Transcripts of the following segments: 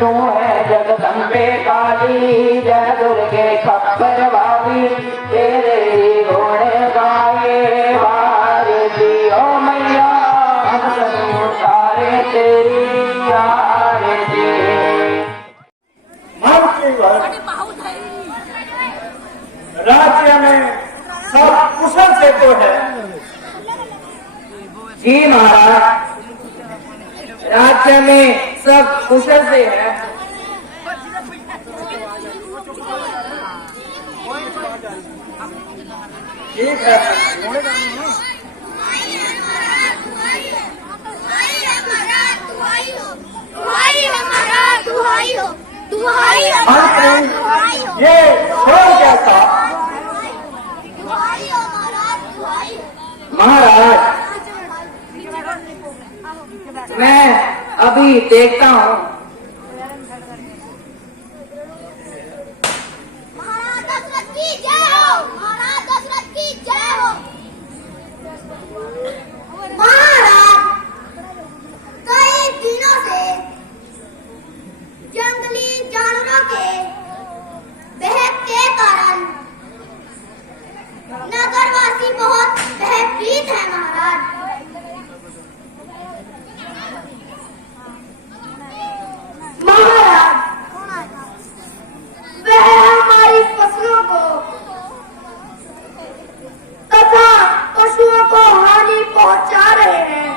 तू है जगदम्बे काली, जय दुर्गे खप्पर वाली, तेरे ही गुण गाए भारती। ओ मैया हम सब उतारे तेरी आरती। राज्य में सब कुशल से तो है। जी महाराज, राज्य में सब कुशल से है। ठीक है। ये कौन क्या था? महाराज, मैं अभी देखता हूँ। महाराज दशरथ की जय हो, महाराज दशरथ की जय हो। महाराज, कई दिनों से जंगली जानवरों के बहक के कारण नगरवासी बहुत भयभीत है महाराज। महाराज, वह हमारी फसलों को तथा पशुओं को हानि पहुंचा रहे हैं।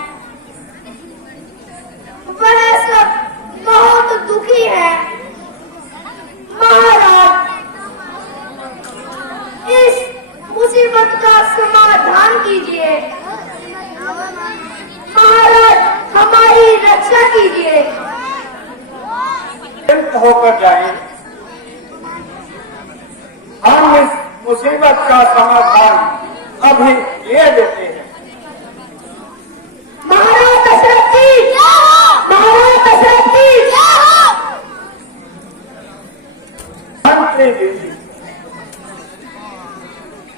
वह सब बहुत दुखी है। महाराज, इस मुसीबत का समाधान कीजिए। महाराज, हमारी रक्षा कीजिए। होकर जाए, हम इस मुसीबत का समाधान अभी ले देते हैं। महाराज दशरथ की जय हो, महाराज दशरथ की जय हो। मंत्री जी,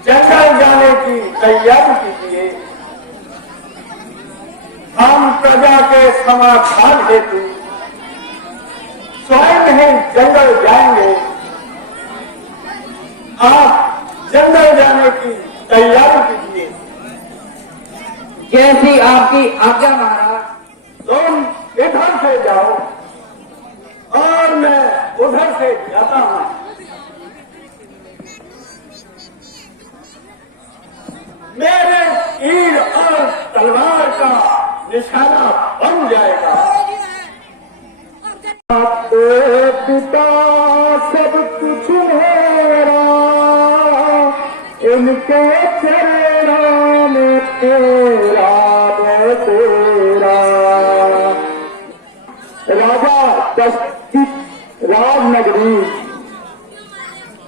जंगल जाने की तैयारी कीजिए। हम प्रजा के समाधान हेतु स्वयं ही जंगल जाएंगे। आप जंगल जाने की तैयारी कीजिए। जैसी आपकी आज्ञा महाराज। तुम इधर से जाओ और मैं उधर से जाता हूँ। मेरे तीर और तलवार का निशाना बन जाएगा। पिता सब कुछ मेरा, इनके चरणों में तेरा तेरा। राजा दशरथ राजनगरी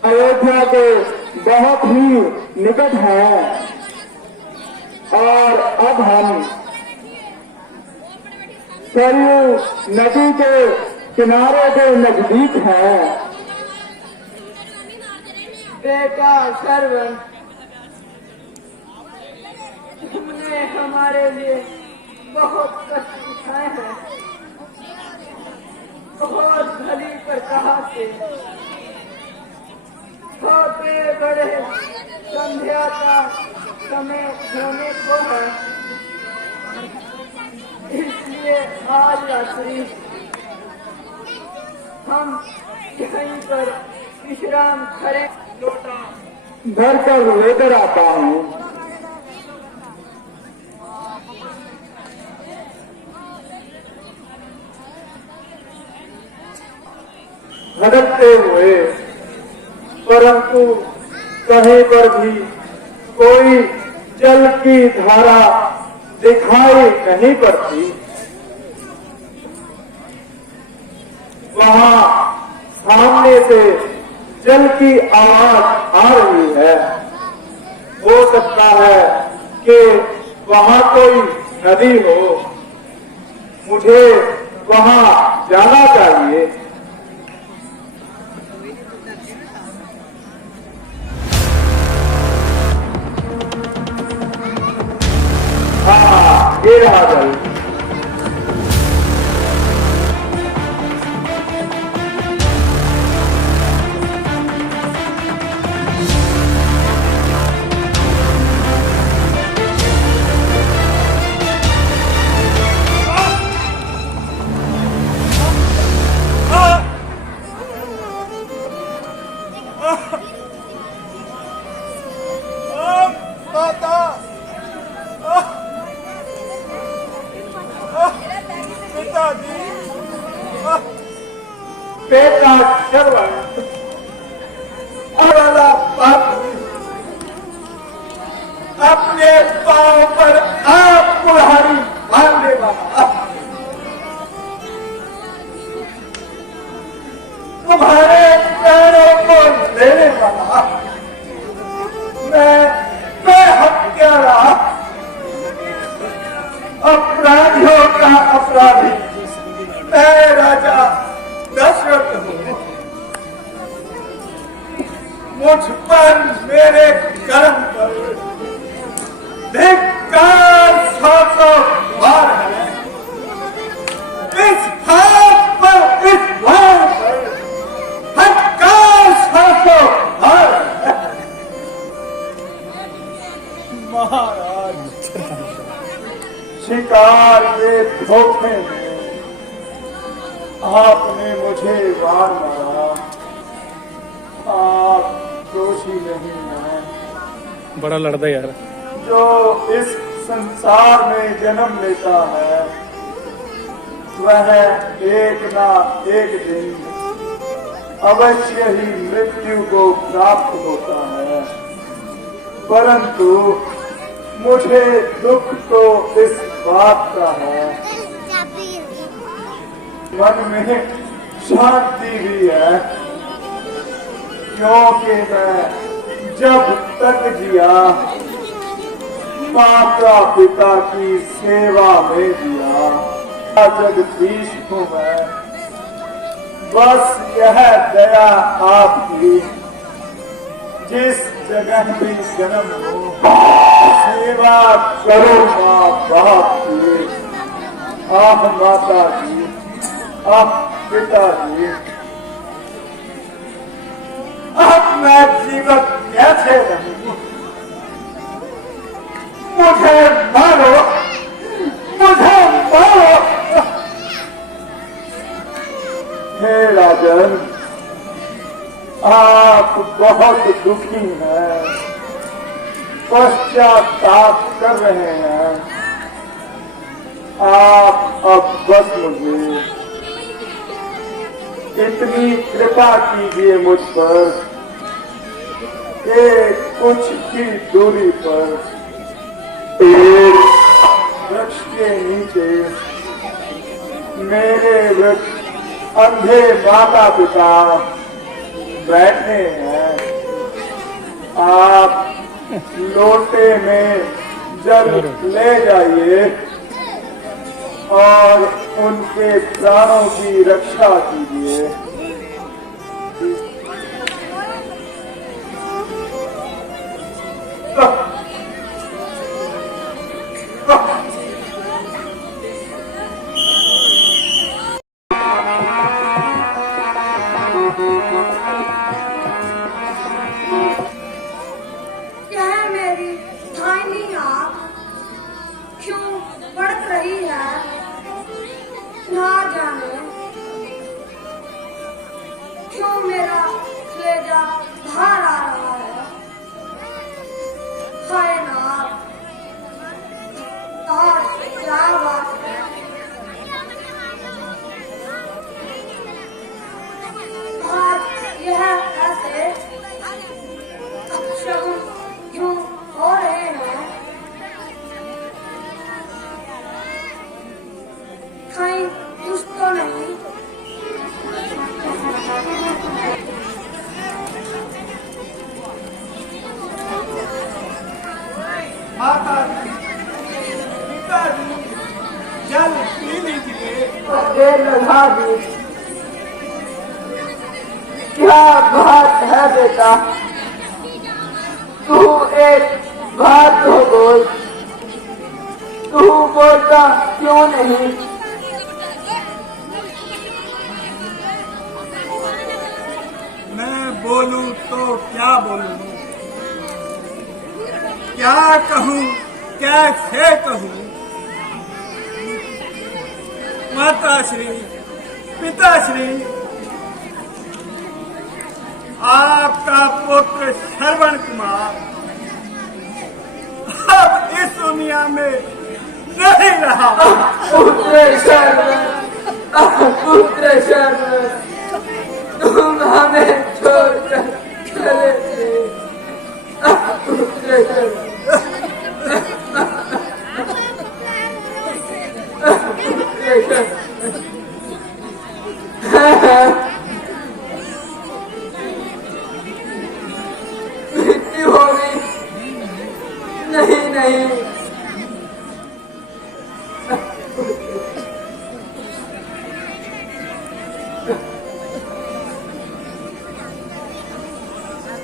अयोध्या के बहुत ही निकट है और अब हम सरयू नदी के किनारे के नजदीक है। बेटा श्रवण, तुमने हमारे लिए बहुत कष्ट उठाए हैं। बहुत भली प्रकार से छोटे बड़े संध्या का समय होने को है, इसलिए आज रात्रि हम यहीं पर विश्राम करें। घर पर लेकर आता हूँ। भटकते हुए, परंतु कहीं पर भी कोई जल की धारा दिखाई नहीं पड़ती। वहाँ सामने से जल की आवाज आ रही है। हो सकता है कि वहाँ कोई नदी हो। मुझे वहाँ जाना चाहिए। हाँ, ये रहा जल। बेटा श्रवण वाला बाप अपने पांव पर आप कुल्हाड़ी मारने वाला, तुम्हारे पैरों को लेने वाला, मैं हत्यारा, अपराधियों का अपराधी, मैं राजा दशरथ हूँ। मुझ पर मेरे कर्म पर धिक्कार 100 बार है। इस हाथ पर, इस बार पर धिक्कार 100 बार है। महाराज, शिकार के धोखे में आपने मुझे वार मारा। आप दोषी नहीं हैं। बड़ा लड़ता यार। जो इस संसार में जन्म लेता है वह एक ना एक दिन अवश्य ही मृत्यु को प्राप्त होता है, परंतु मुझे दुख तो इस बात का है, मन में शांति भी है, क्योंकि मैं जब तक जिया माता पिता की सेवा में दिया। जगदीश हूँ मैं, बस यह दया आपकी, जिस जगह भी जन्म हो सेवा करो माँ बाप की, आह माता जी, आह पिता जी। अब मैं जीवन कैसे रहूं? मुझे मारो, मुझे मारो। हे राजन, आप बहुत दुखी हैं, पश्चाताप कर रहे हैं। आप अब बस मुझे इतनी कृपा कीजिए मुझ पर, एक कुछ की दूरी पर एक वृक्ष के नीचे मेरे वृक्ष अंधे माता पिता बैठे हैं। आप लोटे में जल ले जाइए और उनके प्राणों की रक्षा कीजिए। यह मेरी दाहिनी आंख क्यों बढ़ रही है, ना जाने क्यों मेरा कलेजा बाहर आ रहा है। हाय नाथ, आज क्या बात है? आज यह ऐसे अपशगुन क्यों हो रहे हैं? कहीं कुछ तो नहीं? माता जी, पिता जी, जल पी लीजिए। क्या बात है बेटा, तू एक बात तो बोल, तू बोलता क्यों नहीं? मैं बोलूं तो क्या बोलूं, क्या कहूं, कैसे कहूं? माताश्री, पिताश्री, आपका पुत्र श्रवण कुमार अब इस दुनिया में नहीं रहा। पुत्र श्रवण पुत्र शर्मा, तुम हमें छोड़कर चले गए। पुत्र शर्मा, पुत्र शर्मा, मृत्यु हो गई। नहीं नहीं,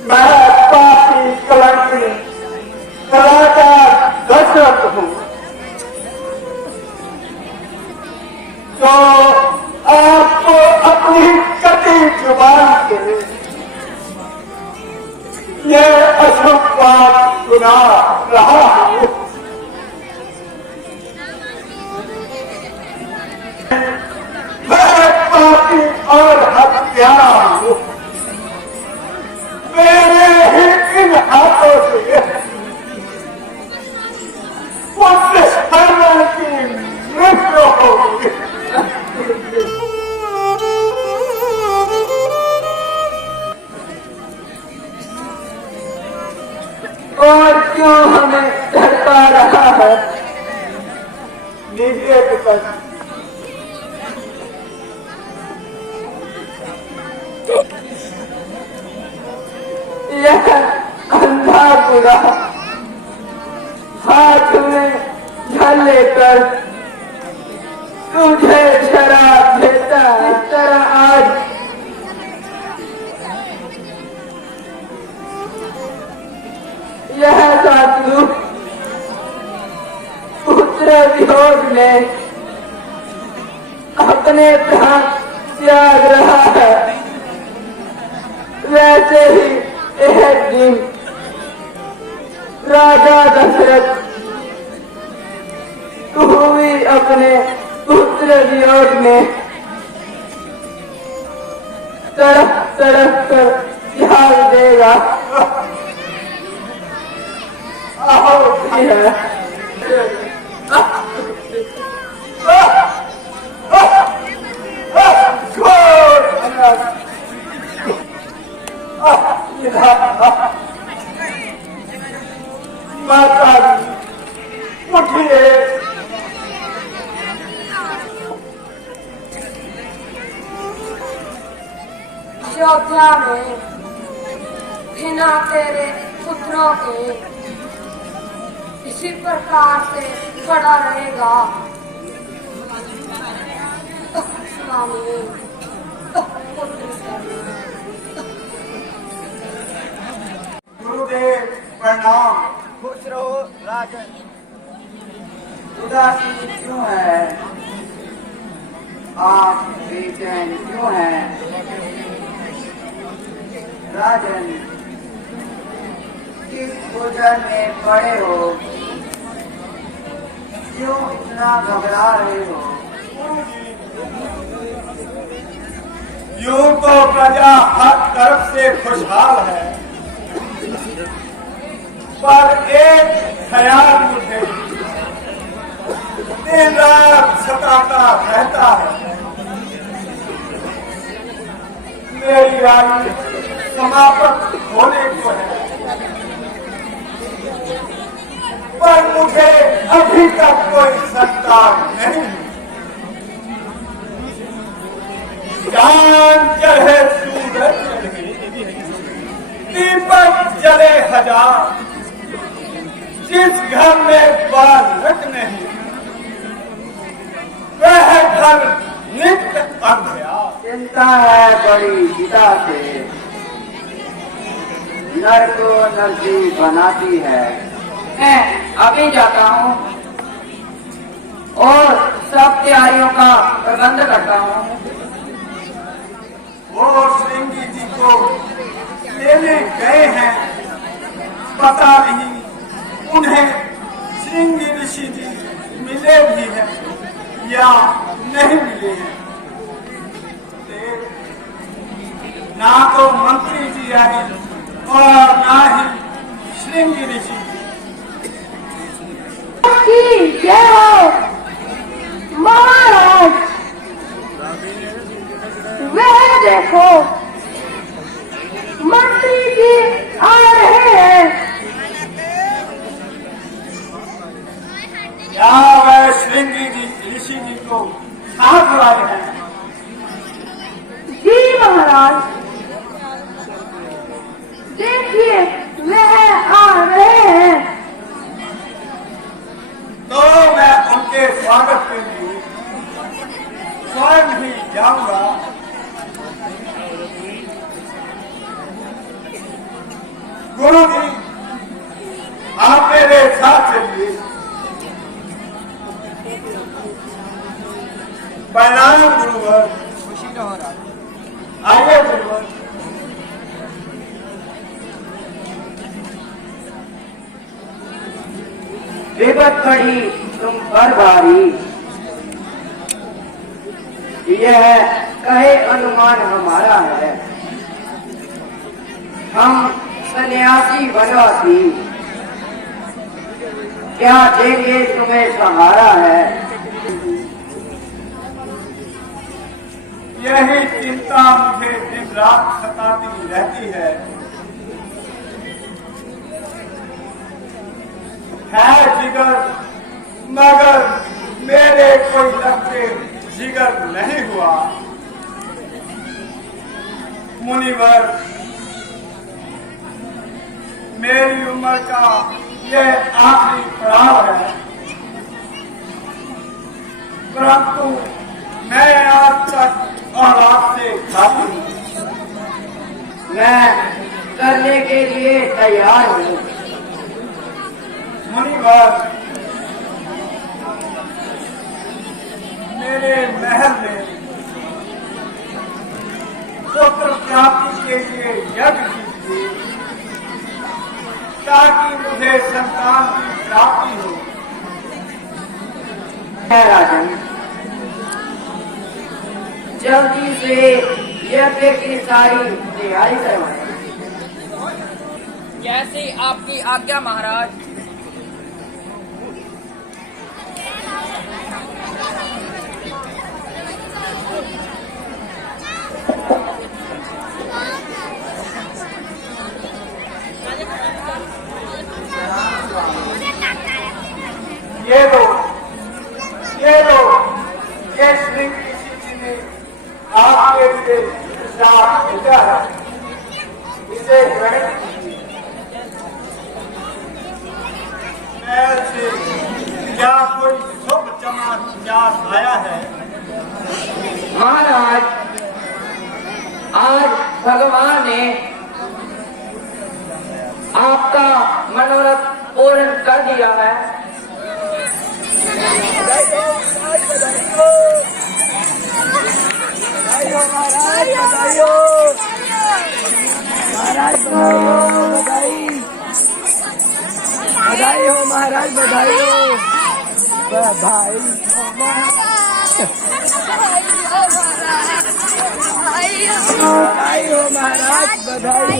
मैं पापी कलंकी कलाकार दशरथ हूँ, तो आपको अपनी कटी जुबान से ये अशुभ बात सुना रहा हूँ। मैं पापी और हत्यारा हूँ। मेरे ही इन हाथों से पुत्र शर्मा की मृत्यु होगी। और क्यों हमें धड़का रहा है? लीजिए पिताजी, यह अंधा बुढ़ा हाथ में झल लेकर तुझे शराब देता। इस तरह आज यह साधु पुत्र वियोग में अपने प्राण त्याग रहा है, वैसे ही एक दिन राजा दशरथ तू भी अपने पुत्र वियोग में तड़प तड़प कर त्याग देगा। माता जी उठिए। अयोध्या में बिना तेरे पुत्रों के इसी प्रकार से खड़ा रहेगा। स्वामी, पुत्र शर्मा। गुरुदेव प्रणाम। खुश रहो राजन। उदासी क्यों है? आप बेचैन क्यों हैं? राजन, किस उलझन में पड़े हो? क्यों इतना घबरा रहे हो? यूं तो प्रजा हर तरफ से खुशहाल है, पर एक ख्याल मुझे दिन रात सताता रहता है। मेरी आयु समाप्त होने को है, पर मुझे अभी तक कोई संतान नहीं। जान चढ़े सूरज चढ़े, दीपक जले हजार, जिस घर में बालक नहीं वह घर नित्य अंधेरा। चिंता है बड़ी पिता से, नर को नरसी बनाती है। मैं अभी जाता हूँ और सब तैयारियों का प्रबंध करता हूँ। वो श्रृंगी जी को लेने गए हैं, पता नहीं उन्हें श्रृंगी ऋषि जी मिले भी हैं या नहीं मिले हैं। ना तो मंत्री जी आए और ना ही श्रृंगी ऋषि जी। जय हो महाराज। वह देखो मंत्री जी आ रहे हैं। क्या वह श्रृंगी जी ऋषि जी को साथ लाए हैं? जी महाराज, देखिए वह आ रहे हैं। तो मैं उनके स्वागत के लिए स्वयं ही जाऊंगा। गुरु जी, आप मेरे साथ चलिए। प्रणाम गुरुवर। आइए गुरुवर। विपत पड़ी तुम पर भारी, यह कहे अनुमान हमारा है। हम सन्यासी बनवासी, क्या देंगे तुम्हें सहारा है। यही चिंता मुझे दिन रात सताती रहती है जिगर, मगर मेरे कोई लगते जिगर नहीं हुआ। मुनिवर, मेरी उम्र का यह आखिरी पड़ाव है, परंतु मैं आज तक और आपसे खाती हूँ। मैं करने के लिए तैयार हूँ। मुनिवर, मेरे महल में पुत्र प्राप्ति के लिए यज्ञ कीजिए ताकि मुझे संतान की प्राप्ति हो। राजन, जल्दी से यज्ञ की सारी तैयारी करवाएं। जैसी आपकी आज्ञा महाराज। ये श्री कृष्ण जी ने आपके लिए प्रसाद भेजा है, इसे ग्रहण कीजिए। ऐसे क्या कोई शुभ समाचार आया है? महाराज, आज भगवान ने आपका मनोरथ पूर्ण कर दिया है। बधाई हो महाराज, बधाई हो, बधाई हो महाराज, बधाई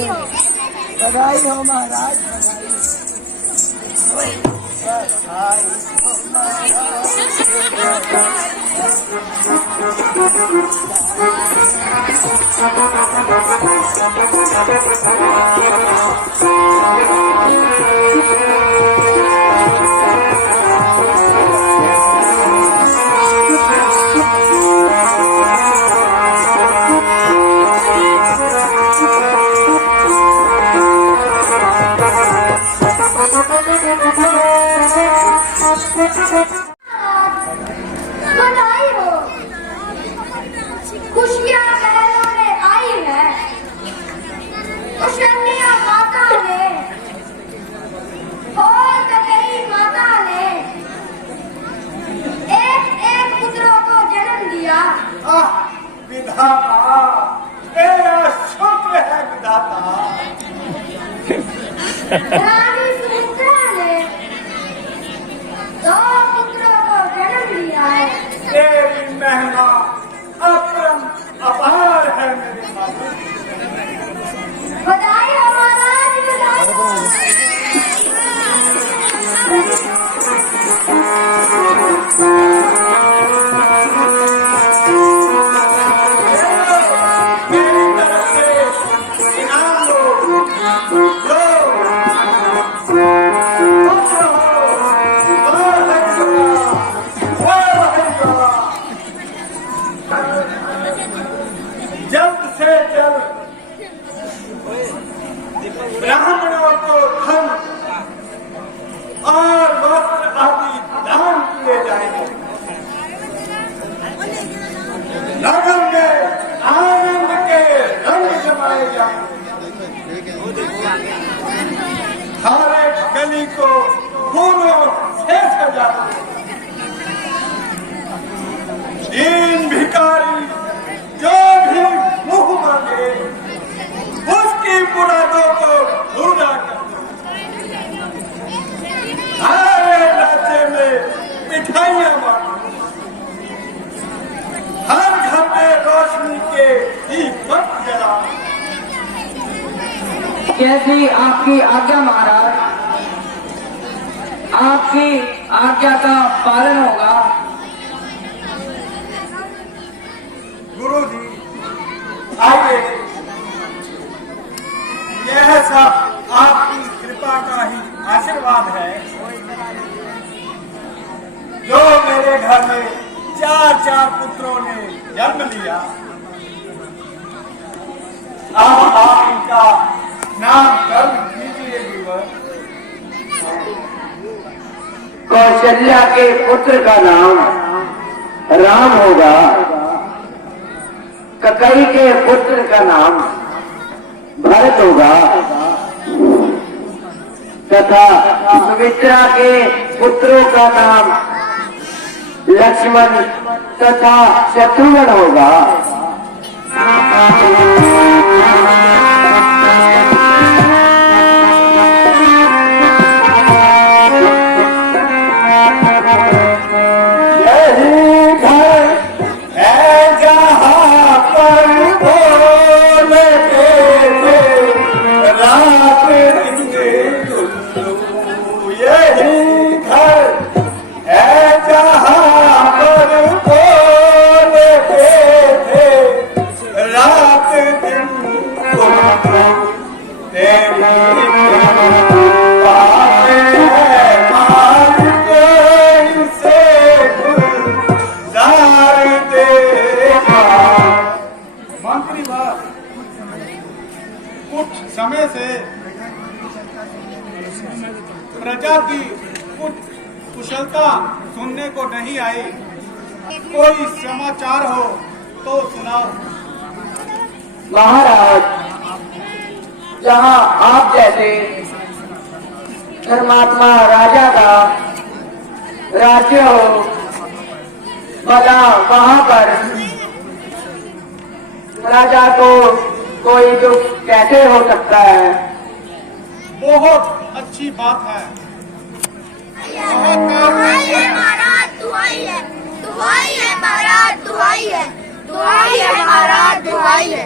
हो, बधाई हो महाराज, बधाई हो बधाई हो, खुशियाँ महलों में आई है। कन्या माता ने और कई माता ने एक पुत्रों को जन्म दिया। विधाता, तेरा शुक्र है विधाता। रानी सुमित्रा ने 2 पुत्रों को जन्म दिया है। तेरी महिमा अपरम अपार है मेरे माता। बधाई हो महाराज, बधाई हो। जैसी आपकी आज्ञा महाराज, आपकी आज्ञा का पालन होगा। गुरु जी आइए, यह सब आपकी कृपा का ही आशीर्वाद है। जो मेरे घर में चार पुत्रों ने जन्म लिया, अब आप इनका नामकरण कीजिए गुरुवर। कौशल्या के पुत्र का नाम राम होगा, ककई के पुत्र का नाम भरत होगा, तथा सुमित्रा के पुत्रों का नाम लक्ष्मण तथा शत्रुघ्न होगा। कुछ समय से प्रजा की कुछ कुशलता सुनने को नहीं आई। कोई समाचार हो तो सुनाओ। महाराज, जहाँ आप जैसे धर्मात्मा राजा का राज्य हो, भला वहाँ पर राजा को कोई दुख कैसे हो सकता है? बहुत अच्छी बात है। दुहाई है महाराज, दुहाई है, दुहाई है महाराज, दुहाई है, दुहाई है महाराज, दुहाई है।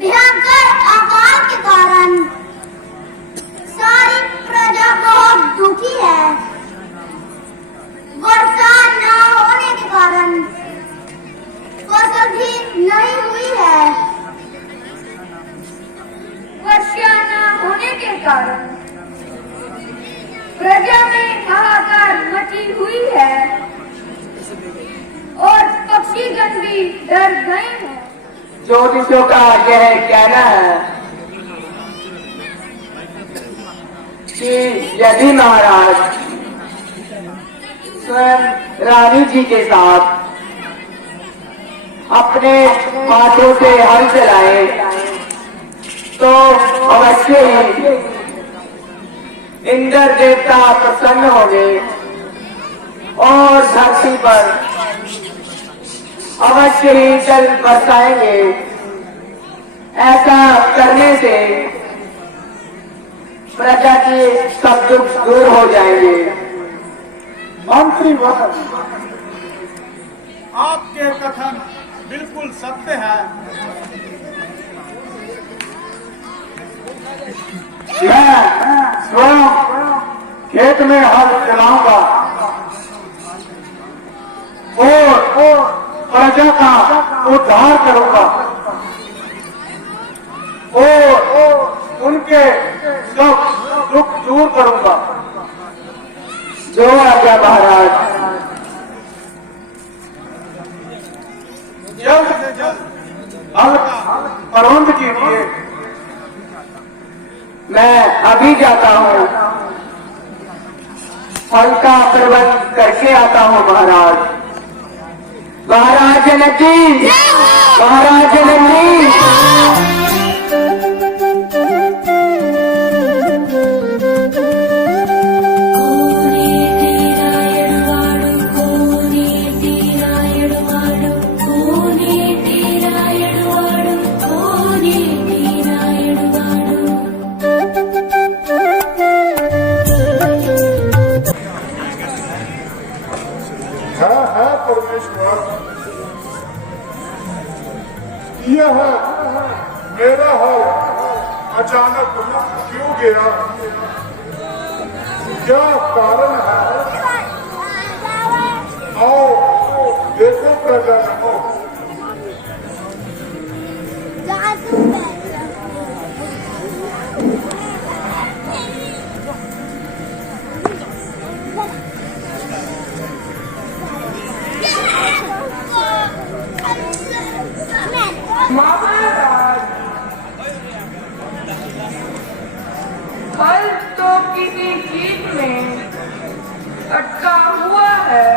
भयंकर अकाल के कारण सारी प्रजा बहुत दुखी है। वर्षा न होने के कारण फसल भी नहीं हुई है। वर्षा न होने के कारण प्रजा में हाहाकार मची हुई है और पक्षीगण भी डर गए हैं। ज्योतिषों का यह कहना है कि यदि महाराज स्वयं रानी जी के साथ अपने हाथों से हल चलाए तो अवश्य ही इंद्र देवता प्रसन्न होंगे और धरती पर अवश्य ही जल बरसाएंगे। ऐसा करने से प्रजा के सब दुख दूर हो जाएंगे। मंत्री वह आपके कथन बिल्कुल सत्य है। मैं स्वयं खेत में हल चलाऊंगा और प्रजा का उद्धार करूंगा और उनके सब दुख दूर करूंगा। जो आज्ञा महाराज। जल्द से जल्द हल प्रबंध कीजिए। मैं अभी जाता हूँ, फल का प्रबंध करके आता हूँ महाराज। महाराज जनक जी, महाराज जनक जी। है परमेश्वर, यह मेरा हल अचानक क्यों गया? क्या कारण है? आओ देखो प्रजाजनों, महाराज, कल तो किसी चीज में अटका हुआ है।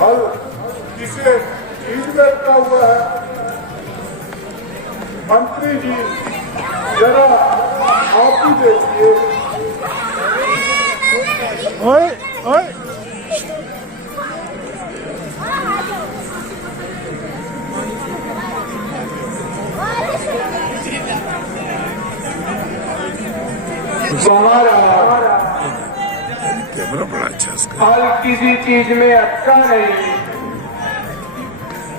हल किसे चीज में रखा हुआ है? मंत्री जी जरा आप ही देखिए। ओए ओए कैमरा बड़ा अच्छा इसका। फल किसी चीज में अटका नहीं,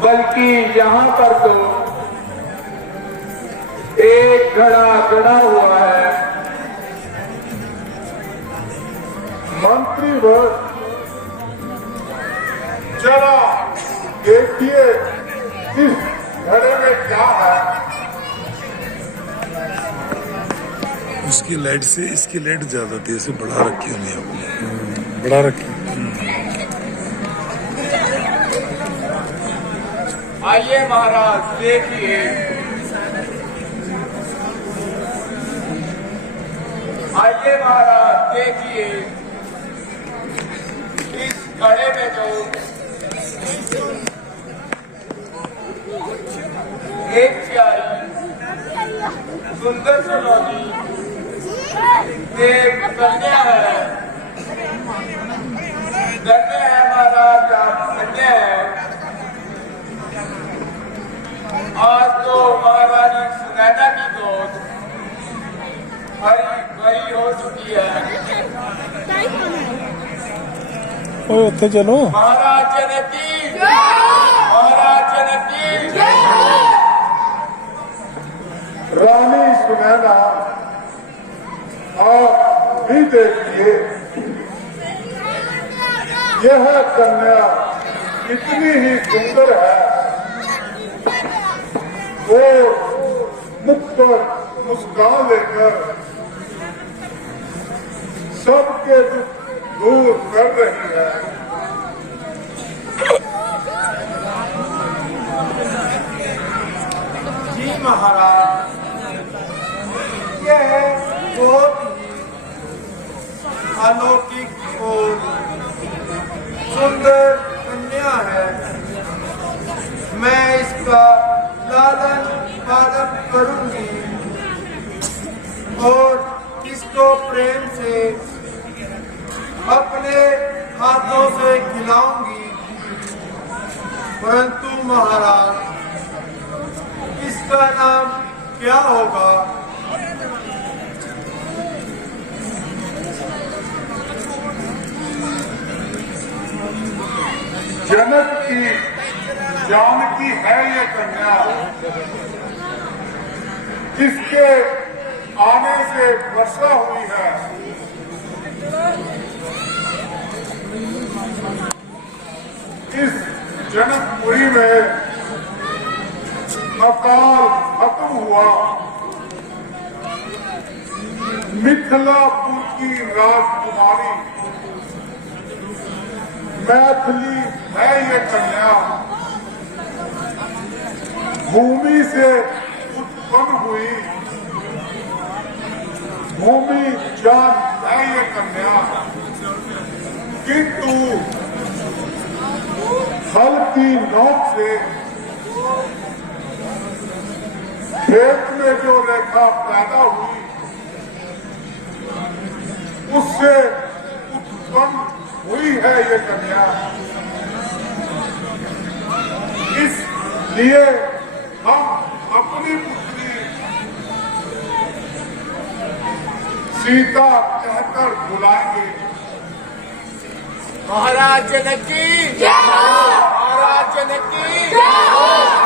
बल्कि यहाँ पर तो एक घड़ा गड़ा हुआ है। मंत्री वर जरा देखिए इस घड़े में क्या है? उसकी लाइट से इसकी लाइट ज्यादा थी, इसे बढ़ा रखी हमने आपने। बड़ा रखी। आइए महाराज देखिए, आइए महाराज देखिए, इस घड़े में जो एक प्यारी सुंदर सलोनी एक कन्या है, कन्या है महाराज, कन्या है। आज तो महारानी सुनैना की गोद हरी भरी हो चुकी है। ओए उत्थे चलो। महाराज जनकी, महाराज जनकी। रानी सुनैना आप भी देखिए, यह कन्या इतनी ही सुंदर है। वो मुख पर मुस्कान लेकर सबके दुख दूर कर रही है। जी महाराज, यह बहुत ही अलौकिक और सुंदर कन्या है। मैं इसका लालन पालन करूंगी और इसको प्रेम से अपने हाथों से खिलाऊंगी। परंतु महाराज, इसका नाम क्या होगा? जनक की जानकी है ये कन्या, जिसके आने से वर्षा हुई है। इस जनकपुरी में अकाल खत्म हुआ। मिथिलापुर की राजकुमारी मैथिली है ये कन्या, भूमि से उत्पन्न हुई भूमि जान है ये कन्या। किंतु हल की नोक से खेत में जो रेखा पैदा हुई, उससे उत्पन्न हुई है ये कन्या। इसलिए हम अपनी पुत्री सीता कहकर बुलाएंगे। महाराज जनकी, महाराज जनक की